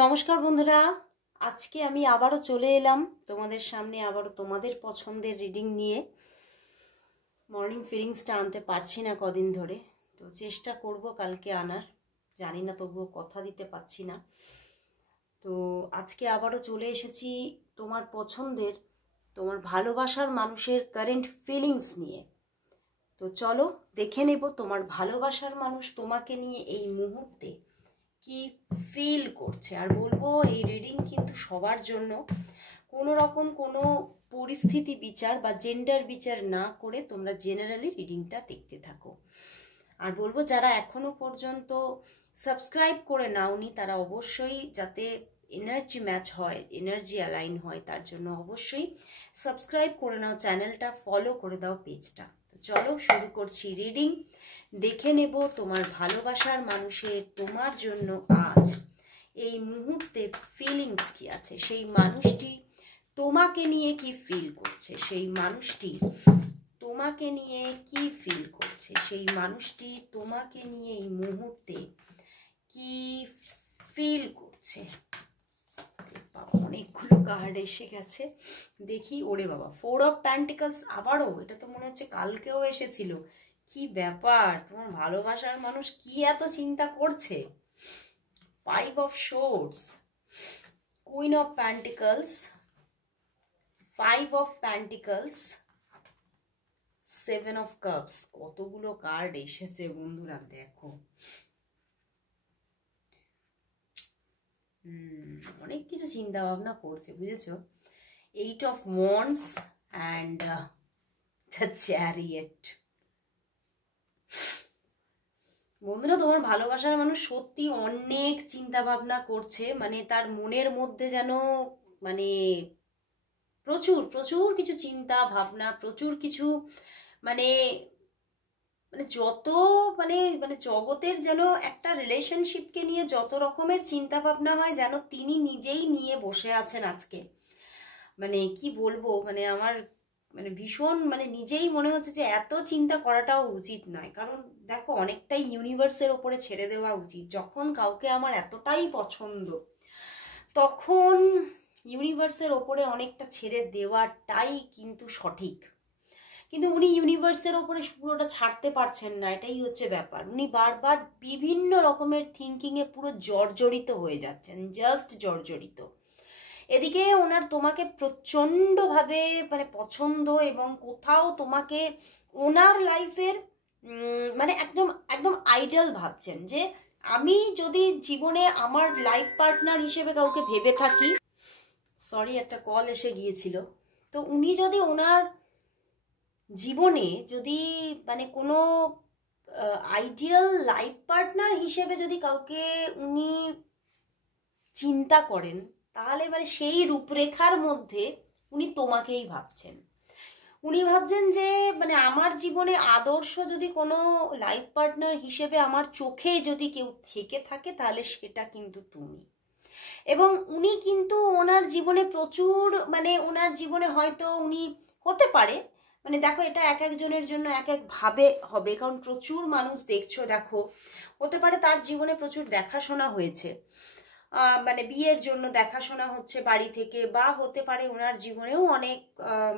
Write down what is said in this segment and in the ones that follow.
নমস্কার বন্ধুরা, আজকে আমি আবারও চলে এলাম তোমাদের সামনে আবারও তোমাদের পছন্দের রিডিং নিয়ে। মর্নিং ফিলিংসটা আনতে পারছি না কদিন ধরে, তো চেষ্টা করব কালকে আনার, জানি না তবুও কথা দিতে পারছি না। তো আজকে আবারও চলে এসেছি তোমার পছন্দের, তোমার ভালোবাসার মানুষের কারেন্ট ফিলিংস নিয়ে। তো চলো দেখে নেব তোমার ভালোবাসার মানুষ তোমাকে নিয়ে এই মুহূর্তে কি ফিল করছে। আর বলবো এই রিডিং কিন্তু সবার জন্য, কোনো রকম কোনো পরিস্থিতি বিচার বা জেন্ডার বিচার না করে তোমরা জেনারেলি রিডিংটা দেখতে থাকো। আর বলবো যারা এখনো পর্যন্ত সাবস্ক্রাইব করে নাওনি তারা অবশ্যই, যাতে এনার্জি ম্যাচ হয়, এনার্জি অ্যালাইন হয়, তার জন্য অবশ্যই সাবস্ক্রাইব করে নাও চ্যানেলটা, ফলো করে দাও পেজটা। তো চলো শুরু করছি রিডিং। দেখে নেব তোমার ভালোবাসার মানুষের তোমার জন্য আজ এই মুহূর্তে ফিলিংস কি আছে, সেই মানুষটি তোমাকে নিয়ে কি ফিল করছে, সেই মানুষটি তোমাকে নিয়ে কি ফিল করছে, সেই মানুষটি তোমাকে নিয়ে এই মুহূর্তে কি ফিল করছে। অনেকগুলো কার্ড এসে গেছে, দেখি। ওরে বাবা, 4 অফ পেন্টিকলস আবারও, এটা তো মনে হচ্ছে কালকেও এসেছিল। কি ব্যাপার, তোমার ভালোবাসার মানুষ কি এত চিন্তা করছে। 5 of swords, queen of pentacles, 5 of pentacles, 7 of cups. কতগুলো কার্ড এসেছে বন্ধুরা, দেখো। অনেক কিছু চিন্তা ভাবনা করছে, বুঝেছো। 8 of wands and the chariot. বন্ধুরা, তোমার ভালোবাসার মানুষ সত্যি অনেক চিন্তা ভাবনা করছে, মানে তার মনের মধ্যে যেন মানে প্রচুর প্রচুর কিছু চিন্তা ভাবনা, প্রচুর কিছু মানে মানে যত মানে মানে জগতের যেন একটা রিলেশনশিপকে নিয়ে যত রকমের চিন্তা ভাবনা হয়, যেন তিনি নিজেই নিয়ে বসে আছেন আজকে। মানে কি বলবো, মানে আমার মানে ভীষণ মানে নিজেই মনে হচ্ছে যে এত চিন্তা করাটাও উচিত নয়। কারণ দেখো, অনেকটাই ইউনিভার্সের ওপরে ছেড়ে দেওয়া উচিত। যখন কাউকে আমার এতটাই পছন্দ, তখন ইউনিভার্সের ওপরে অনেকটা ছেড়ে দেওয়াটাই কিন্তু সঠিক। কিন্তু উনি ইউনিভার্সের ওপরে পুরোটা ছাড়তে পারছেন না, এটাই হচ্ছে ব্যাপার। উনি বারবার বিভিন্ন রকমের থিঙ্কিংয়ে পুরো জর্জরিত হয়ে যাচ্ছেন, জাস্ট জর্জরিত। এদিকে ওনার তোমাকে প্রচণ্ডভাবে মানে পছন্দ, এবং কোথাও তোমাকে ওনার লাইফের মানে একদম একদম আইডল ভাবছেন, যে আমি যদি জীবনে আমার লাইফ পার্টনার হিসেবে কাউকে ভেবে থাকি। সরি, একটা কল এসে গিয়েছিল। তো উনি যদি ওনার জীবনে যদি মানে কোনো আইডিয়াল লাইফ পার্টনার হিসেবে যদি কাউকে উনি চিন্তা করেন, তাহলে মানে সেই রূপরেখার মধ্যে উনি তোমাকেই ভাবছেন। উনি ভাবছেন যে মানে আমার জীবনে আদর্শ যদি কোনো লাইফ পার্টনার হিসেবে আমার চোখে যদি কেউ থেকে থাকে, তাহলে সেটা কিন্তু তুমি। এবং উনি কিন্তু ওনার জীবনে প্রচুর মানে ওনার জীবনে হয়তো উনি হতে পারে, মানে দেখো এটা এক একজনের জন্য এক এক ভাবে হবে, কারণ প্রচুর মানুষ দেখছো, দেখো হতে পারে তার জীবনে প্রচুর দেখাশোনা হয়েছে, মানে বিয়ের জন্য দেখাশোনা হচ্ছে বাড়ি থেকে, বা হতে পারে ওনার জীবনেও অনেক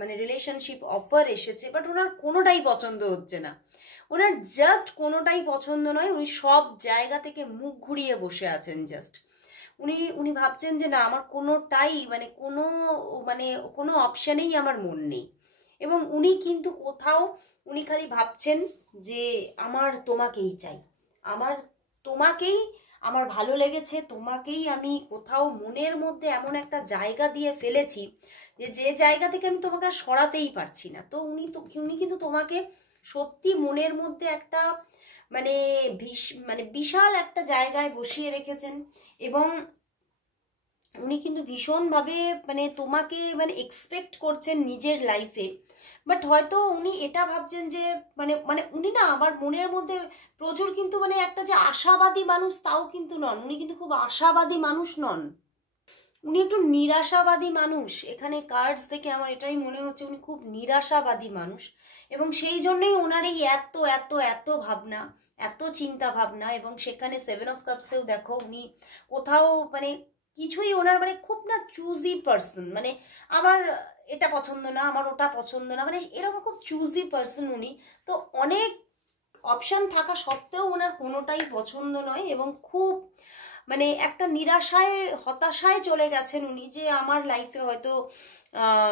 মানে রিলেশনশিপ অফার এসেছে, বাট ওনার কোনোটাই পছন্দ হচ্ছে না। ওনার জাস্ট কোনোটাই পছন্দ নয়, উনি সব জায়গা থেকে মুখ ঘুরিয়ে বসে আছেন। জাস্ট উনি উনি ভাবছেন যে না, আমার কোনোটাই মানে কোনো অপশানেই আমার মন নেই। এবং উনি কিন্তু কোথাও উনি খালি ভাবছেন যে আমার তোমাকেই চাই, আমার তোমাকেই, আমার ভালো লেগেছে তোমাকেই, আমি কোথাও মনের মধ্যে এমন একটা জায়গা দিয়ে ফেলেছি যে জায়গা থেকে আমি তোমাকে আর সরাতেই পারছি না। তো উনি কিন্তু তোমাকে সত্যি মনের মধ্যে একটা মানে মানে বিশাল একটা জায়গায় বসিয়ে রেখেছেন। এবং উনি কিন্তু ভীষণভাবে মানে তোমাকে মানে এক্সপেক্ট করছেন নিজের লাইফে। বাট হয়তো উনি এটা ভাবছেন যে মানে মানে উনি না, আমার মনের মধ্যে প্রচুর কিন্তু মানে একটা যে আশাবাদী মানুষ তাও কিন্তু নন, উনি কিন্তু খুব আশাবাদী মানুষ নন, উনি একটু নিরাশাবাদী মানুষ। এখানে কার্ডস থেকে আমার এটাই মনে হচ্ছে উনি খুব নিরাশাবাদী মানুষ। এবং সেই জন্যই ওনার এই এত এত এত ভাবনা, এত চিন্তা ভাবনা। এবং সেখানে 7 অফ কাপসেও দেখো উনি কোথাও মানে কিছুই ওনার মানে খুব না চুজি পার্সন, মানে আমার এটা পছন্দ না, আমার ওটা পছন্দ না, মানে এরকম খুব চুজি পার্সন উনি। তো অনেক অপশান থাকা সত্ত্বেও ওনার কোনোটাই পছন্দ নয়, এবং খুব মানে একটা নিরাশায় হতাশায় চলে গেছেন উনি, যে আমার লাইফে হয়তো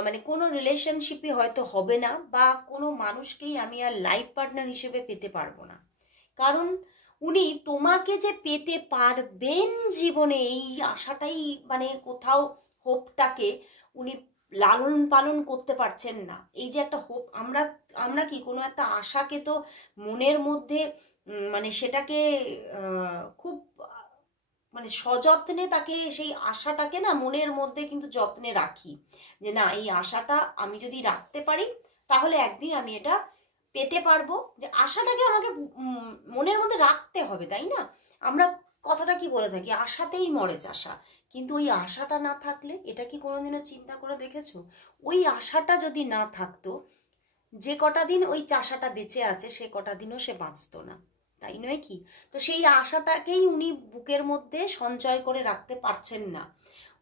মানে কোনো রিলেশনশিপই হয়তো হবে না, বা কোনো মানুষকেই আমি আর লাইফ পার্টনার হিসেবে পেতে পারবো না। কারণ উনি তোমাকে যে পেতে পারবেন জীবনে, এই আশাটাই মানে কোথাও হোপটাকে উনি লালন পালন করতে পারছেন না। এই যে একটা হোপ, আমরা আমরা কি কোনো একটা আশাকে তো মনের মধ্যে মানে সেটাকে খুব মানে সযত্নে তাকে সেই আশাটাকে না মনের মধ্যে কিন্তু যত্নে রাখি, যে না এই আশাটা আমি যদি রাখতে পারি তাহলে একদিন আমি এটা পেতে পারবো। যে আশাটাকে আমাকে মনের মধ্যে রাখতে হবে, তাই না? আমরা কথাটা কি বলে থাকি, আশাতেই মরে চাষা। কিন্তু ওই আশাটা না থাকলে, এটা কি কোনোদিনও চিন্তা করে দেখেছো? ওই আশাটা যদি না থাকতো, যে কটা দিন ওই চাষাটা বেঁচে আছে সে কটা দিনও সে বাঁচতো না, তাই নয় কি? তো সেই আশাটাকেই উনি বুকের মধ্যে সঞ্চয় করে রাখতে পারছেন না।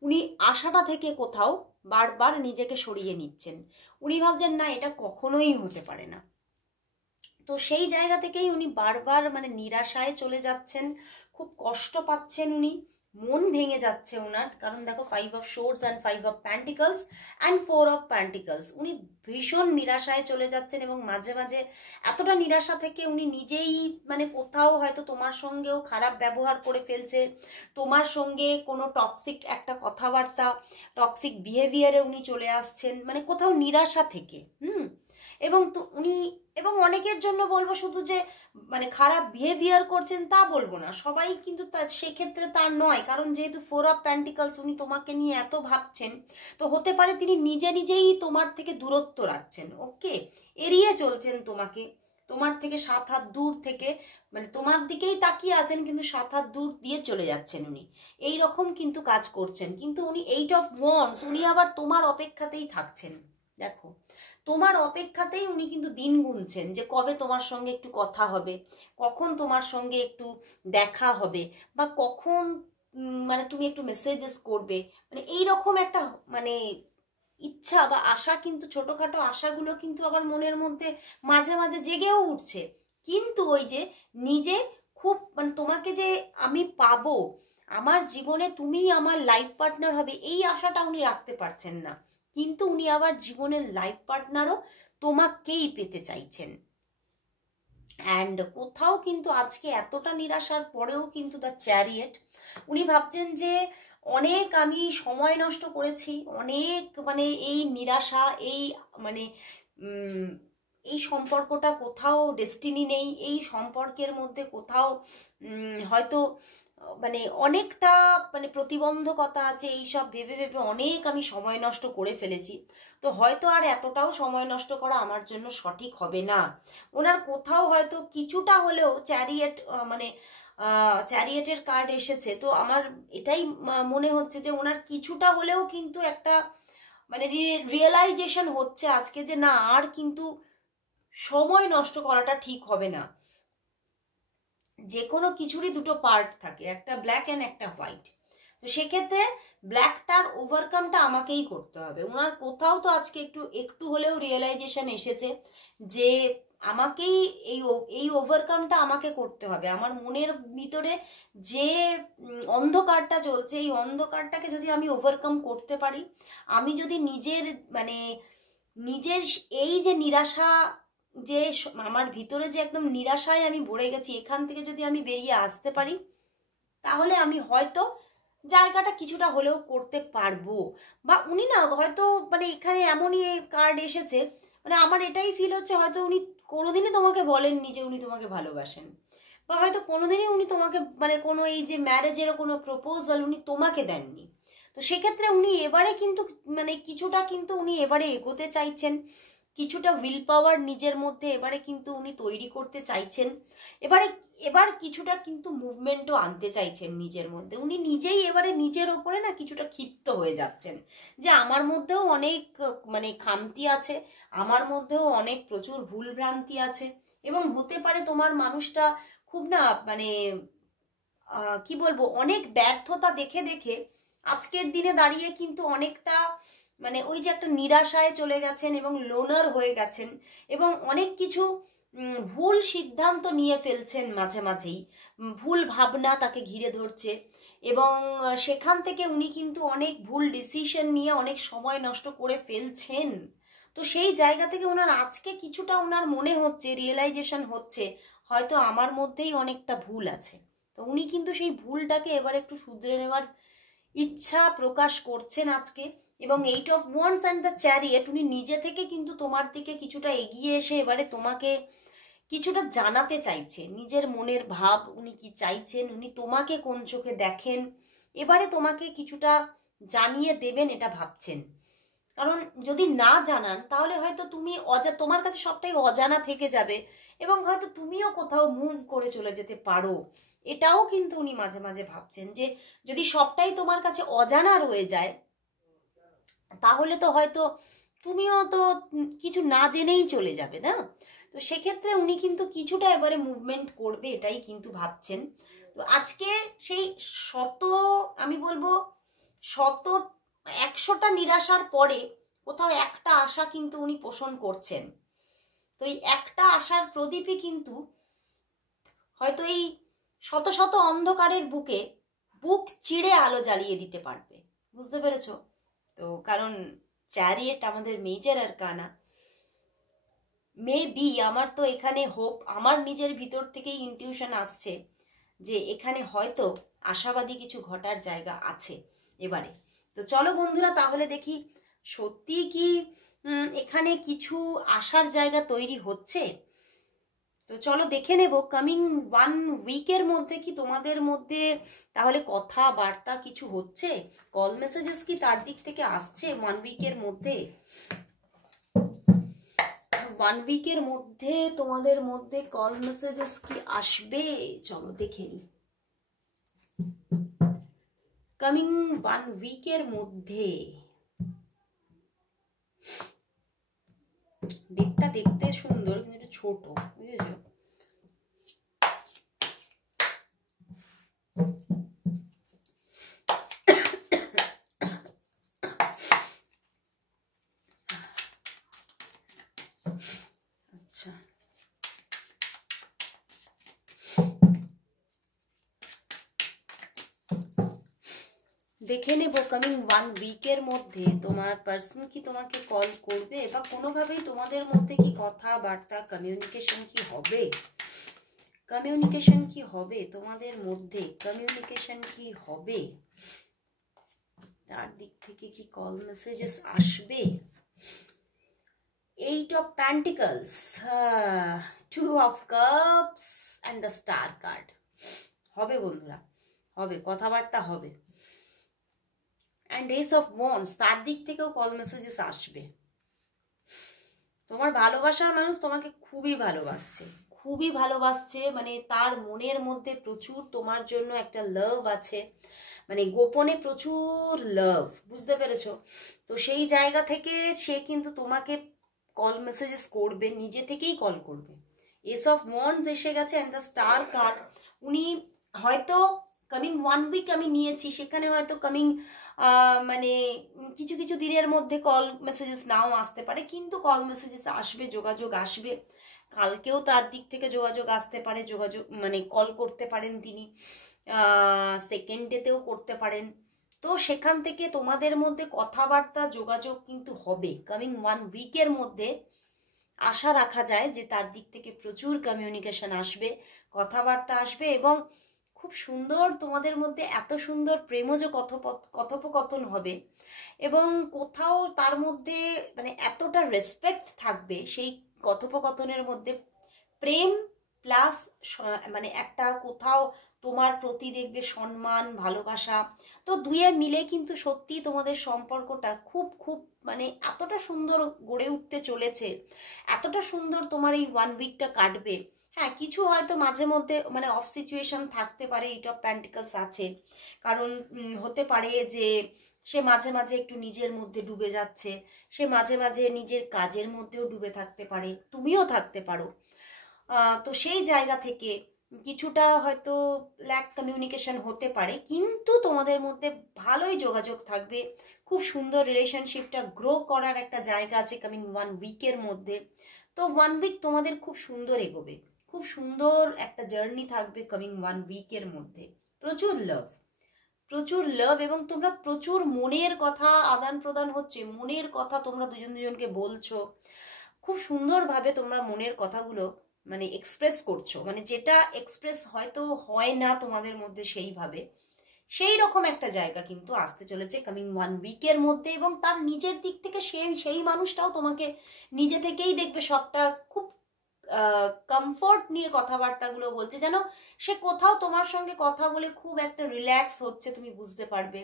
উনি আশাটা থেকে কোথাও বারবার নিজেকে সরিয়ে নিচ্ছেন। উনি ভাবছেন না এটা কখনোই হতে পারে না। তো সেই জায়গা থেকেই উনি বারবার মানে নিরাশায় চলে যাচ্ছেন, খুব কষ্ট পাচ্ছেন উনি, মন ভেঙে যাচ্ছে ওনার। কারণ দেখো 5 of swords and 5 of pentacles and 4 of pentacles, উনি ভীষণ নিরাশায় চলে যাচ্ছেন। এবং মাঝে মাঝে এতটা নিরাশা থেকে উনি নিজেই মানে কোথাও হয়তো তোমার সঙ্গেও খারাপ ব্যবহার করে ফেলছে, তোমার সঙ্গে কোনো টক্সিক একটা কথাবার্তা, টক্সিক বিহেভিয়ারে উনি চলে আসছেন, মানে কোথাও নিরাশা থেকে। এবং তো উনি, এবং অনেকের জন্য বলবো শুধু যে মানে খারাপ বিহেভিয়ার করছেন তা বলবো না, সবাই কিন্তু সেক্ষেত্রে তার নয়। কারণ যেহেতু 4 অফ প্যান্টিকলস, উনি তোমাকে নিয়ে এত ভাবছেন, তো হতে পারে তিনি নিজে নিজেই তোমার থেকে দূরত্ব রাখছেন, ওকে, এড়িয়ে চলছেন তোমাকে, তোমার থেকে 7 হাত দূর থেকে, মানে তোমার দিকেই তাকিয়ে আছেন কিন্তু 7 হাত দূর দিয়ে চলে যাচ্ছেন উনি, এই রকম কিন্তু কাজ করছেন। কিন্তু উনি 8 অফ ওয়ান্ডস, উনি আবার তোমার অপেক্ষাতেই থাকছেন। দেখো, তোমার অপেক্ষাতেই উনি কিন্তু দিন গুনছেন, যে কবে তোমার সঙ্গে একটু কথা হবে, কখন তোমার সঙ্গে একটু দেখা হবে, বা কখন মানে তুমি একটু মেসেজেস করবে, মানে এই রকম একটা মানে ইচ্ছা বা আশা, কিন্তু ছোটখাটো আশাগুলো কিন্তু আবার মনের মধ্যে মাঝে মাঝে জেগেও উঠছে। কিন্তু ওই যে নিজে খুব মানে তোমাকে যে আমি পাবো, আমার জীবনে তুমি আমার লাইফ পার্টনার হবে, এই আশাটা উনি রাখতে পারছেন না। কিন্তু উনি আবার জীবনের লাইফ পার্টনারও তোমাকেই পেতে চাইছেন। অ্যান্ড কোথাও কিন্তু আজকে এতটা নিরাশার পরেও কিন্তু দ্য চ্যারিয়েট, উনি ভাবছেন যে অনেক আমি সময় নষ্ট করেছি, অনেক মানে এই নিরাশা, এই মানে এই সম্পর্কটা কোথাও ডেস্টিনি নেই, এই সম্পর্কের মধ্যে কোথাও হয়তো মানে অনেকটা মানে প্রতিবন্ধকতা আছে, এইসব ভেবে ভেবে অনেক আমি সময় নষ্ট করে ফেলেছি। তো হয়তো আর এতটাও সময় নষ্ট করা আমার জন্য সঠিক হবে না। ওনার কোথাও হয়তো কিছুটা হলেও চ্যারিয়েট মানে চ্যারিয়েটের কার্ড এসেছে, তো আমার এটাই মনে হচ্ছে যে ওনার কিছুটা হলেও কিন্তু একটা মানে রিয়েলাইজেশন হচ্ছে আজকে, যে না আর কিন্তু সময় নষ্ট করাটা ঠিক হবে না। যে কোনো কিছুরই দুটো পার্ট থাকে, একটা ব্ল্যাক অ্যান্ড একটা হোয়াইট। তো সেক্ষেত্রে ব্ল্যাকটার ওভারকামটা আমাকেই করতে হবে। ওনার কোথাও তো আজকে একটু একটু হলেও রিয়েলাইজেশন এসেছে যে আমাকেই এই ওভারকামটা আমাকে করতে হবে। আমার মনের ভিতরে যে অন্ধকারটা চলছে, এই অন্ধকারটাকে যদি আমি ওভারকাম করতে পারি, আমি যদি নিজের মানে নিজের এই যে নিরাশা, যে আমার ভিতরে যে একদম নিরাশায় আমি ভরে গেছি, এখান থেকে যদি আমি বেরিয়ে আসতে পারি, তাহলে আমি হয়তো জায়গাটা কিছুটা হলেও করতে পারবো। বা উনি না হয়তো মানে এখানে এমনই কার্ড এসেছে, মানে আমার এটাই ফিল হচ্ছে হয়তো উনি কোনোদিনই তোমাকে বলেননি যে উনি তোমাকে ভালোবাসেন, বা হয়তো কোনোদিনই উনি তোমাকে মানে কোনো এই যে ম্যারেজেরও কোনো প্রপোজাল উনি তোমাকে দেননি। তো সেক্ষেত্রে উনি এবারে কিন্তু মানে কিছুটা কিন্তু উনি এবারে এগোতে চাইছেন, কিছুটা উইল পাওয়ার নিজের মধ্যে এবারে কিন্তু উনি তৈরি করতে চাইছেন। এবার কিছুটা কিন্তু মুভমেন্টও আনতে চাইছেন নিজের মধ্যে। উনি নিজেই এবারে নিজের ওপরে না কিছুটা ক্ষিপ্ত হয়ে যাচ্ছেন, যে আমার মধ্যেও অনেক মানে খামতি আছে, আমার মধ্যেও অনেক প্রচুর ভুলভ্রান্তি আছে, এবং হতে পারে তোমার মানুষটা খুব না মানে কি বলবো, অনেক ব্যর্থতা দেখে দেখে আজকের দিনে দাঁড়িয়ে কিন্তু অনেকটা মানে ওই যে একটা নিরাশায় চলে গেছেন এবং লোনার হয়ে গেছেন এবং অনেক কিছু ভুল সিদ্ধান্ত নিয়ে ফেলছেন মাঝে মাঝেই, ভুল ভাবনা তাকে ঘিরে ধরছে এবং সেখান থেকে উনি কিন্তু অনেক ভুল ডিসিশন নিয়ে অনেক সময় নষ্ট করে ফেলছেন। তো সেই জায়গা থেকে ওনার আজকে কিছুটা ওনার মনে হচ্ছে, রিয়েলাইজেশন হচ্ছে হয়তো আমার মধ্যেই অনেকটা ভুল আছে। তো উনি কিন্তু সেই ভুলটাকে এবার একটু শুধরে নেওয়ার ইচ্ছা প্রকাশ করছেন আজকে। এবং 8 of wands and the chariot, উনি নিজে থেকে কিন্তু তোমার দিকে কিছুটা এগিয়ে এসে এবারে তোমাকে কিছুটা জানাতে চাইছে নিজের মনের ভাব, উনি কি চাইছেন, উনি তোমাকে কোন চোখে দেখেন, এবারে তোমাকে কিছুটা জানিয়ে দেবেন এটা ভাবছেন। কারণ যদি না জানান তাহলে হয়তো তুমি তোমার কাছে সবটাই অজানা থেকে যাবে এবং হয়তো তুমিও কোথাও মুভ করে চলে যেতে পারো। এটাও কিন্তু উনি মাঝে মাঝে ভাবছেন যে যদি সবটাই তোমার কাছে অজানা রয়ে যায় তাহলে তো হয়তো তুমিও তো কিছু না জেনেই চলে যাবে না। তো সেক্ষেত্রে উনি কিন্তু কিছুটা এবারে মুভমেন্ট করবে এটাই কিন্তু ভাবছেন। তো আজকে সেই আমি বলবো 100টা নিরাশার পরে কোথাও একটা আশা কিন্তু উনি পোষণ করছেন। তো এই একটা আশার প্রদীপই কিন্তু হয়তো এই শত শত অন্ধকারের বুক চিড়ে আলো জ্বালিয়ে দিতে পারবে। বুঝতে পেরেছো? তো কারণ চ্যারিয়েট আমাদের মেজর আরকানা, মেবি আমার তো এখানে হোপ, আমার নিজের ভিতর থেকেই ইনটিউশন আসছে যে এখানে হয়তো আশাবাদী কিছু ঘটার জায়গা আছে এবারে। তো চলো বন্ধুরা তাহলে দেখি সত্যি কি এখানে কিছু আশার জায়গা তৈরি হচ্ছে। তো চলো দেখে নেব কামিং 1 উইকের মধ্যে কি তোমাদের মধ্যে তাহলে কথাবার্তা কিছু হচ্ছে, কল মেসেজেস কি তার দিক থেকে আসছে 1 উইকের মধ্যে। 1 উইকের মধ্যে তোমাদের মধ্যে কল মেসেজেস কি আসবে, চলো দেখে নি। কামিং 1 উইকের মধ্যে ডেকটা দেখতে সুন্দর কিন্তু একটু ছোট, বুঝেছো? আচ্ছা দেখে নেব কামিং 1 উইকের মধ্যে তোমার পার্সন কি তোমাকে কল করবে বা কোনোভাবেই তোমাদের মধ্যে কি কথাবার্তা কমিউনিকেশন কি হবে, কমিউনিকেশন কি হবে তোমাদের মধ্যে, কমিউনিকেশন কি হবে, তার দিক থেকে কি কল মেসেজেস আসবে। 8 of Pentacles, 2 of Cups and the Star card হবে বন্ধুরা, হবে কথাবার্তা হবে। অ্যান্ড Ace of Wands, তার দিক থেকেও কল মেসেজেস আসবে। তোমার ভালোবাসার মানুষ তোমাকে খুবই ভালোবাসছে, খুবই ভালোবাসছে, মানে তার মনের মধ্যে প্রচুর তোমার জন্য একটা লাভ আছে, মানে গোপনে প্রচুর লাভ, বুঝতে পেরেছো? তো সেই জায়গা থেকে সে কিন্তু তোমাকে কল মেসেজেস করবে, নিজে থেকেই কল করবে। এস অফ ওয়ান্ডস এসে গেছে অ্যান্ড দ্য স্টার কার্ড, উনি হয়তো কামিং 1 উইক আমি নিয়েছি, সেখানে হয়তো কামিং মানে কিছু কিছু দিনের মধ্যে কল মেসেজেস নাও আসতে পারে, কিন্তু কল মেসেজেস আসবে, যোগাযোগ আসবে। কালকেও তার দিক থেকে যোগাযোগ আসতে পারে, যোগাযোগ মানে কল করতে পারেন তিনি, সেকেন্ড ডেতেও করতে পারেন। তো সেখান থেকে তোমাদের মধ্যে কথাবার্তা যোগাযোগ কিন্তু হবে কামিং 1 উইকের মধ্যে। আশা রাখা যায় যে তার দিক থেকে প্রচুর কমিউনিকেশন আসবে, কথাবার্তা আসবে এবং খুব সুন্দর তোমাদের মধ্যে এত সুন্দর প্রেমজ কথোপকথন হবে এবং কোথাও তার মধ্যে মানে এতটা রেসপেক্ট থাকবে সেই কথোপকথনের মধ্যে, প্রেম প্লাস মানে একটা কোথাও তোমার প্রতি দেখবে সম্মান ভালোবাসা। তো দুয়ে মিলে কিন্তু সত্যি তোমাদের সম্পর্কটা খুব খুব মানে এতটা সুন্দর গড়ে উঠতে চলেছে, এতটা সুন্দর তোমার এই 1 উইকটা কাটবে। হ্যাঁ কিছু হয়তো মাঝে মধ্যে মানে অফ সিচুয়েশন থাকতে পারে, 8 অফ পেন্টিকলস আছে, কারণ হতে পারে যে সে মাঝে মাঝে একটু নিজের মধ্যে ডুবে যাচ্ছে, সে মাঝে মাঝে নিজের কাজের মধ্যেও ডুবে থাকতে পারে, তুমিও থাকতে পারো। তো সেই জায়গা থেকে কিছুটা হয়তো ল্যাক কমিউনিকেশন হতে পারে, কিন্তু তোমাদের মধ্যে ভালোই যোগাযোগ থাকবে, খুব সুন্দর রিলেশনশিপটা গ্রো করার একটা জায়গা আছে কামিং 1 উইকের মধ্যে। তো 1 উইক তোমাদের খুব সুন্দর এগোবে, খুব সুন্দর একটা জার্নি থাকবে কামিং 1 উইকের মধ্যে। প্রচুর লাভ, প্রচুর লাভ, এবং তোমরা প্রচুর মনের কথা আদান প্রদান হচ্ছে, মনের কথা তোমরা দুজন দুজনকে বলছো, খুব সুন্দরভাবে তোমরা মনের কথাগুলো মানে এক্সপ্রেস করছো, মানে যেটা এক্সপ্রেস হয়তো হয় না তোমাদের মধ্যে সেইভাবে, সেই রকম একটা জায়গা কিন্তু আসতে চলেছে কামিং 1 উইকের মধ্যে। এবং তার নিজের দিক থেকে সেই মানুষটাও তোমাকে নিজে থেকেই দেখবে সবটা খুব কমফোর্ট নিয়ে কথাবার্তাগুলো বলছে, যেন সে কোথাও তোমার সঙ্গে কথা বলে খুব একটা রিল্যাক্স হচ্ছে, তুমি বুঝতে পারবে,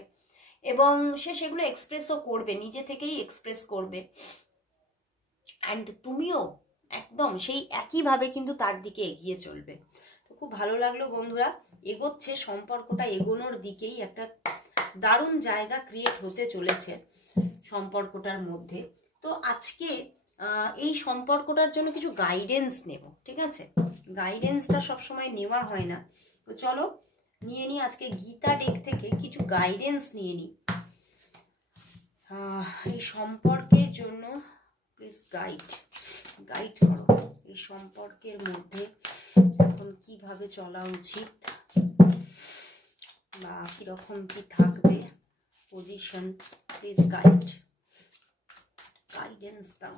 এবং সে সেগুলো এক্সপ্রেসও করবে, নিজে থেকেই এক্সপ্রেস করবে, অ্যান্ড তুমিও একদম সেই একইভাবে কিন্তু তার দিকে এগিয়ে চলবে। তো খুব ভালো লাগলো বন্ধুরা, এগোচ্ছে সম্পর্কটা, এগোনোর দিকেই একটা দারুণ জায়গা ক্রিয়েট হতে চলেছে সম্পর্কটার মধ্যে। তো আজকে এই সম্পর্কটার জন্য কিছু গাইডেন্স নেব, ঠিক আছে? গাইডেন্সটা সবসময় নেওয়া হয় না, তো চলো নিয়ে নিই আজকে গীতা ডেক থেকে কিছু গাইডেন্স নিয়ে নিই এই সম্পর্কের জন্য। প্লিজ গাইড করো এই সম্পর্কের মধ্যে এখন কিভাবে চলা উচিত, বা কিরকম কি থাকবে পজিশন। প্লিজ গাইডেন্স দাও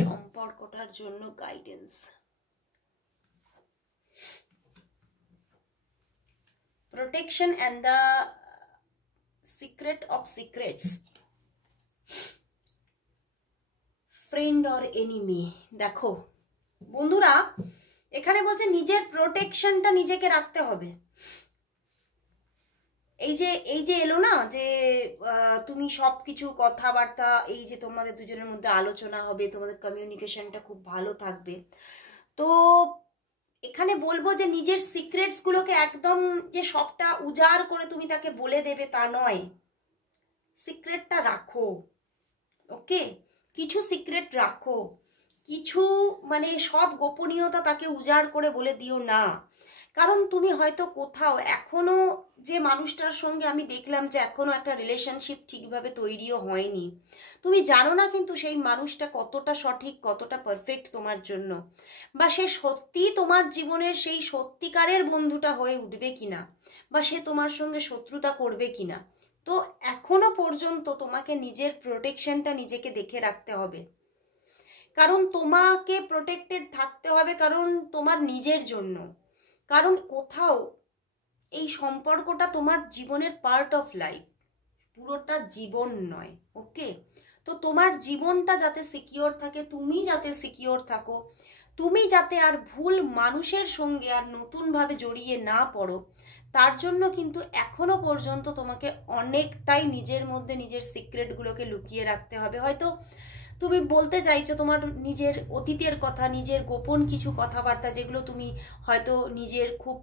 সম্পর্কটার জন্য, guidance. Protection and the secret of secrets, friend or enemy. দেখো বন্ধুরা, এখানে বলছে নিজের প্রোটেকশনটা নিজেকে রাখতে হবে। এই যে এলো না যে তুমি সব কিছু কথাবার্তা, এই যে তোমাদের দুজনের মধ্যে আলোচনা হবে, তোমাদের কমিউনিকেশনটা খুব ভালো থাকবে, তো এখানে বলবো যে নিজের সিক্রেটসগুলোকে একদম যে সবটা উজাড় করে তুমি তাকে বলে দেবে তা নয়, সিক্রেটটা রাখো, ওকে? কিছু সিক্রেট রাখো, কিছু মানে সব গোপনীয়তা তাকে উজাড় করে বলে দিও না। কারণ তুমি হয়তো কোথাও এখনো যে মানুষটার সঙ্গে আমি দেখলাম যে এখনো একটা রিলেশনশিপ ঠিকভাবে তৈরিও হয়নি, তুমি জানো না কিন্তু সেই মানুষটা কতটা সঠিক, কতটা পারফেক্ট তোমার জন্য, বা সে সত্যিই তোমার জীবনের সেই সত্যিকারের বন্ধুটা হয়ে উঠবে কিনা, বা সে তোমার সঙ্গে শত্রুতা করবে কিনা। তো এখনো পর্যন্ত তোমাকে নিজের প্রোটেকশনটা নিজেকে দেখে রাখতে হবে, কারণ তোমাকে প্রোটেক্টেড থাকতে হবে, কারণ তোমার নিজের জন্য, কারণ কোথাও এই সম্পর্কটা তোমার জীবনের পার্ট অফ লাইফ, পুরোটা জীবন নয়, ওকে? তো তোমার জীবনটা যাতে সিকিওর থাকে, তুমি যাতে সিকিওর থাকো, তুমি যাতে আর ভুল মানুষের সঙ্গে আর নতুনভাবে জড়িয়ে না পড়ো, তার জন্য কিন্তু এখনো পর্যন্ত তোমাকে অনেকটাই নিজের মধ্যে নিজের সিক্রেটগুলোকে লুকিয়ে রাখতে হবে। হয়তো তুমি বলতে চাইছো তোমার নিজের অতীতের কথা, নিজের গোপন কিছু কথাবার্তা, যেগুলো তুমি হয়তো নিজের খুব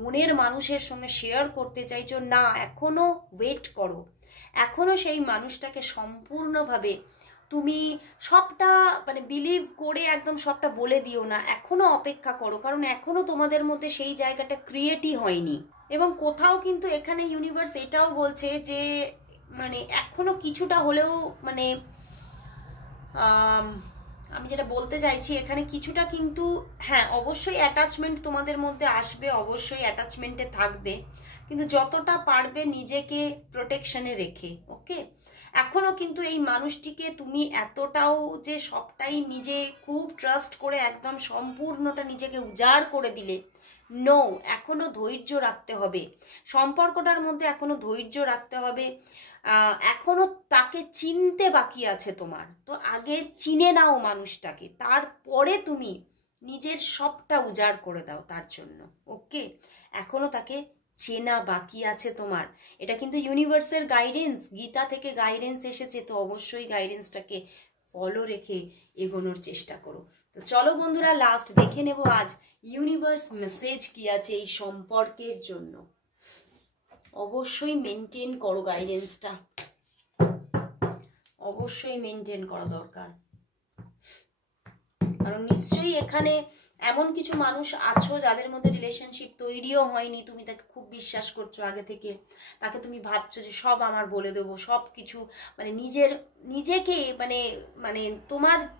মনের মানুষের সঙ্গে শেয়ার করতে চাইছো না, এখনো ওয়েট করো, এখনো সেই মানুষটাকে সম্পূর্ণভাবে তুমি সবটা মানে বিলিভ করে একদম সবটা বলে দিও না, এখনো অপেক্ষা করো, কারণ এখনো তোমাদের মধ্যে সেই জায়গাটা ক্রিয়েটই হয়নি। এবং কোথাও কিন্তু এখানে ইউনিভার্স এটাও বলছে যে মানে এখনো কিছুটা হলেও মানে আমি যেটা বলতে চাইছি এখানে কিছুটা কিন্তু, হ্যাঁ অবশ্যই অ্যাটাচমেন্ট তোমাদের মধ্যে আসবে, অবশ্যই অ্যাটাচমেন্টে থাকবে, কিন্তু যতটা পারবে নিজেকে প্রোটেকশনে রেখে, ওকে? এখনো কিন্তু এই মানুষটিকে তুমি এতটাও যে সবটাই নিজে খুব ট্রাস্ট করে একদম সম্পূর্ণটা নিজেকে উজাড় করে দিলে, নো, এখনো ধৈর্য রাখতে হবে, সম্পর্কটার মধ্যে এখনো ধৈর্য রাখতে হবে, এখনো তাকে চিনতে বাকি আছে তোমার। তো আগে চিনে নাও মানুষটাকে, তারপরে তুমি নিজের সবটা উজাড় করে দাও তার জন্য, ওকে? এখনো তাকে চেনা বাকি আছে তোমার। এটা কিন্তু ইউনিভার্সের গাইডেন্স, গীতা থেকে গাইডেন্স এসেছে, তো অবশ্যই গাইডেন্সটাকে ফলো রেখে এগোনোর চেষ্টা করো। তো চলো বন্ধুরা, লাস্ট দেখে নেব আজ ইউনিভার্স মেসেজ কি আছে এই সম্পর্কের জন্য। অবশ্যই মেনটেন করো গাইডেন্সটা, অবশ্যই মেনটেন করা দরকার, কারণ নিশ্চয়ই এখানে এমন কিছু মানুষ আছো যাদের মধ্যে রিলেশনশিপ তৈরিও হয়নি, তুমি তাকে খুব বিশ্বাস করছো আগে থেকে, তাকে তুমি ভাবছো যে সব আমার বলে দেবো, সব কিছু মানে নিজেকে মানে মানে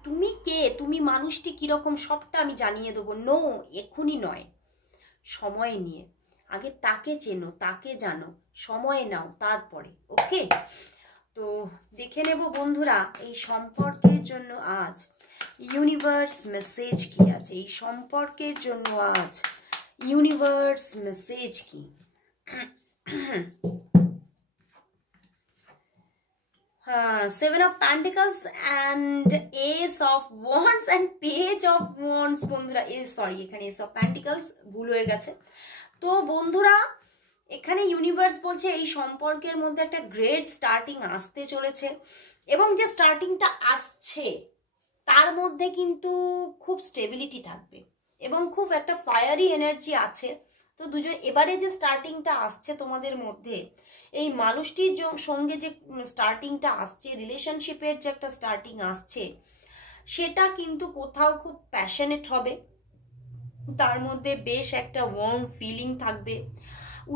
তুমি কে, তুমি মানুষটি কীরকম সবটা আমি জানিয়ে দেবো। নো, এক্ষুনি নয়, সময় নিয়ে আগে তাকে চেনো, তাকে জানো, সময় নাও, তারপরে। ওকে, তো দেখে নেব বন্ধুরা এই সম্পর্কের জন্য আজ ইউনিভার্স মেসেজ কি আছে, এই সম্পর্কের জন্য আজ ইউনিভার্স মেসেজ কি। Seven of Pentacles and Ace of Wands and Page of Wands বন্ধুরা, সরি এখানে Ace of Pentacles ভুল হয়ে গেছে। তো বন্ধুরা এখানে ইউনিভার্স বলছে এই সম্পর্কের মধ্যে একটা গ্রেট স্টার্টিং আসতে চলেছে, এবং যে স্টার্টিংটা আসছে তার মধ্যে কিন্তু খুব স্টেবিলিটি থাকবে এবং খুব একটা ফায়ারি এনার্জি আছে। তো দুজন এবারে যে স্টার্টিংটা আসছে তোমাদের মধ্যে, এই মানুষটির সঙ্গে যে স্টার্টিংটা আসছে, রিলেশনশিপের যে একটা স্টার্টিং আসছে, সেটা কিন্তু কোথাও খুব প্যাশনেট হবে, তার মধ্যে বেশ একটা ওয়ার্ম ফিলিং থাকবে,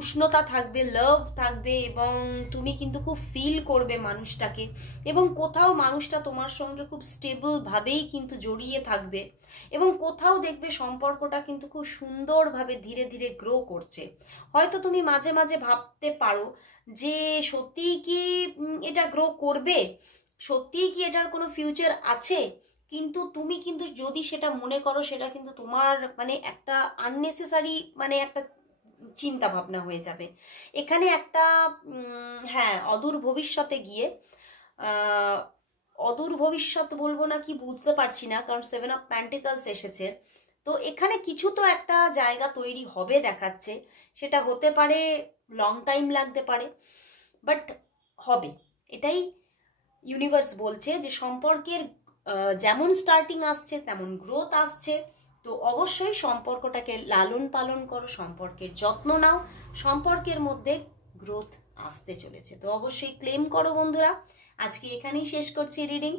উষ্ণতা থাকবে, লাভ থাকবে, এবং তুমি কিন্তু খুব ফিল করবে মানুষটাকে, এবং কোথাও মানুষটা তোমার সঙ্গে খুব স্টেবলভাবেই কিন্তু জড়িয়ে থাকবে, এবং কোথাও দেখবে সম্পর্কটা কিন্তু খুব সুন্দরভাবে ধীরে ধীরে গ্রো করছে। হয়তো তুমি মাঝে মাঝে ভাবতে পারো যে সত্যিই কি এটা গ্রো করবে, সত্যিই কি এটার কোনো ফিউচার আছে, কিন্তু তুমি কিন্তু যদি সেটা মনে করো, সেটা কিন্তু তোমার মানে একটা আননেসেসারি মানে একটা চিন্তা ভাবনা হয়ে যাবে। এখানে একটা হ্যাঁ, অদূর ভবিষ্যতে গিয়ে, অদূর ভবিষ্যৎ বলবো না কি বুঝতে পারছি না, কারণ 7 অফ পেন্টিকলস এসেছে। তো এখানে কিছু তো একটা জায়গা তৈরি হবে দেখাচ্ছে, সেটা হতে পারে লং টাইম লাগতে পারে, বাট হবে, এটাই ইউনিভার্স বলছে যে সম্পর্কের যেমন স্টার্টিং আসছে তেমন গ্রোথ আসছে। তো অবশ্যই সম্পর্কটাকে লালন পালন করো, সম্পর্কের যত্ন নাও, সম্পর্কের মধ্যে গ্রোথ আসতে চলেছে। তো অবশ্যই ক্লেম করো বন্ধুরা। আজকে এখানেই শেষ করছি রিডিং।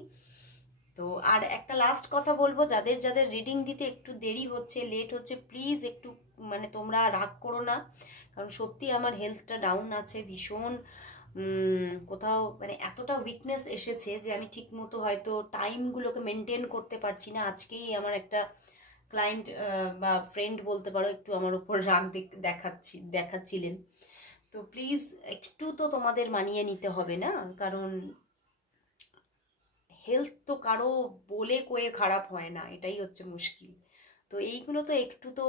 তো আর একটা লাস্ট কথা বলবো, যাদের যাদের রিডিং দিতে একটু দেরি হচ্ছে, লেট হচ্ছে, প্লিজ একটু মানে তোমরা রাগ করো না, কারণ সত্যি আমার হেলথটা ডাউন আছে ভীষণ, কোথাও মানে এতটা উইকনেস এসেছে যে আমি ঠিক মতো হয়তো টাইমগুলোকে মেনটেন করতে পারছি না। আজকেই আমার একটা ক্লায়েন্ট বা ফ্রেন্ড বলতে পারো একটু আমার উপর রাগ দেখাচ্ছিলেন। তো প্লিজ একটু তো তোমাদের মানিয়ে নিতে হবে না, কারণ হেলথ তো কারো বলে কয়ে খারাপ হয় না, এটাই হচ্ছে মুশকিল। তো এইগুলো তো একটু তো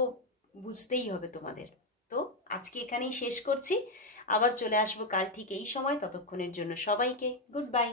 বুঝতেই হবে তোমাদের। তো আজকে এখানেই শেষ করছি, আবার চলে আসবো কাল ঠিক এই সময়। ততক্ষণের জন্য সবাইকে গুড বাই।